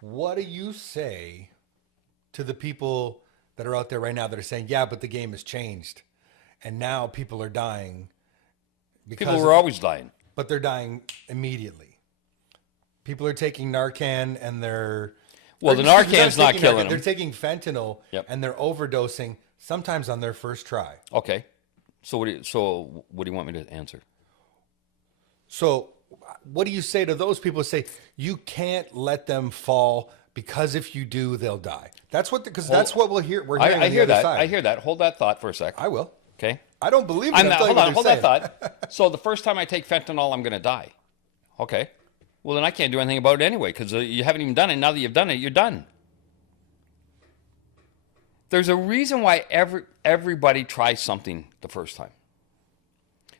What do you say to the people that are out there right now that are saying, yeah, but the game has changed and now people are dying because People were always dying. but they're dying immediately. People are taking Narcan and they're Well, the Narcan's not killing them. They're taking fentanyl and they're overdosing sometimes on their first try. Okay. So what do you want me to answer? So what do you say to those people who say you can't let them fall because if you do, they'll die? That's what that's what we'll hear. We're hearing I on the hear other that. side. I hear that. Hold that thought for a sec. I will. Okay. I don't believe it. I'm not, hold that thought. So the first time I take fentanyl, I'm going to die. Okay. Well, then I can't do anything about it anyway because you haven't even done it. Now that you've done it, you're done. There's a reason why everybody tries something the first time.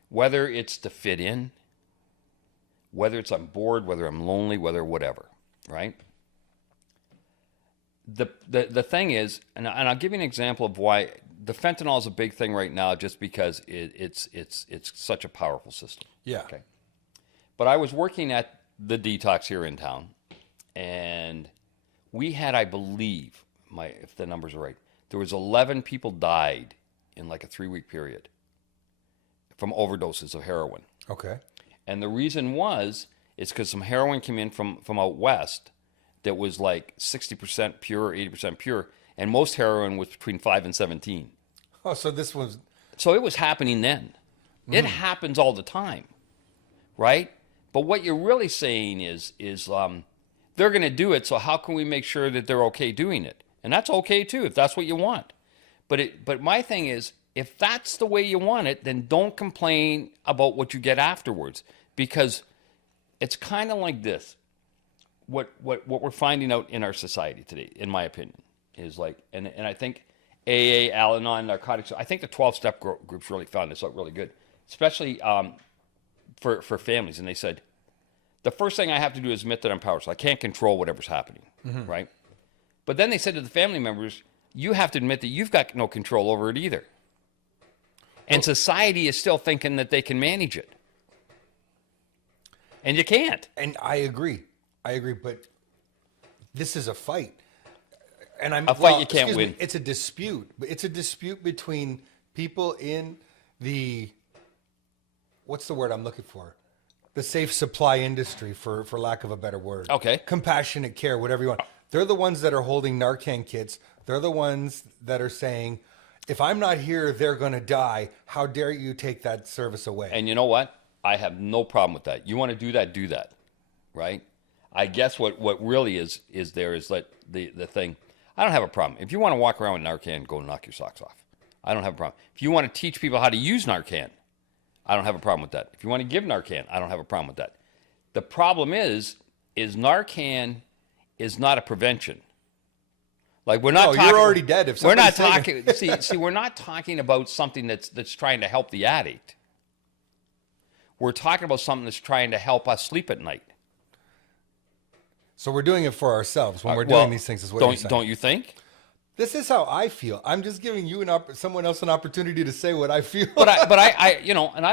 Whether it's to fit in, whether it's I'm bored, whether I'm lonely, whether whatever, right? The thing is, and I'll give you an example of why the fentanyl is a big thing right now, just because it's such a powerful system. Yeah. Okay. But I was working at the detox here in town, and we had, I believe, if the numbers are right, there was 11 people died in like a 3-week period from overdoses of heroin. Okay. And the reason it's because some heroin came in from out west that was like 60% pure, 80% pure, and most heroin was between 5 and 17. Oh, so this was... So it was happening then. It happens all the time, right? But what you're really saying is they're going to do it, so how can we make sure that they're okay doing it? And that's okay too, if that's what you want. But my thing is, if that's the way you want it, then don't complain about what you get afterwards, because it's kind of like this. What we're finding out in our society today, in my opinion, is like, and I think AA, Al-Anon, narcotics, I think the 12-step groups really found this out really good, especially for families. And they said, the first thing I have to do is admit that I'm powerless. I can't control whatever's happening, right? But then they said to the family members, you have to admit that you've got no control over it either. And society is still thinking that they can manage it. And you can't. And I agree, but this is a fight. And A fight you can't win. It's a dispute. It's a dispute between people in the, what's the word I'm looking for? The safe supply industry, for lack of a better word. Okay. Compassionate care, whatever you want. They're the ones that are holding Narcan kits. They're the ones that are saying, if I'm not here, they're going to die. How dare you take that service away? And you know what? I have no problem with that. You want to do that, right? I guess what really is like the thing. I don't have a problem. If you want to walk around with Narcan, go knock your socks off. I don't have a problem. If you want to teach people how to use Narcan, I don't have a problem with that. If you want to give Narcan, I don't have a problem with that. The problem is Narcan is not a prevention. Like we're not. No, you're already dead. If we're not talking. see, we're not talking about something that's trying to help the addict. We're talking about something that's trying to help us sleep at night. So we're doing it for ourselves when we're doing these things. Is what you're saying. Don't you think? This is how I feel. I'm just giving you someone else an opportunity to say what I feel. But I and I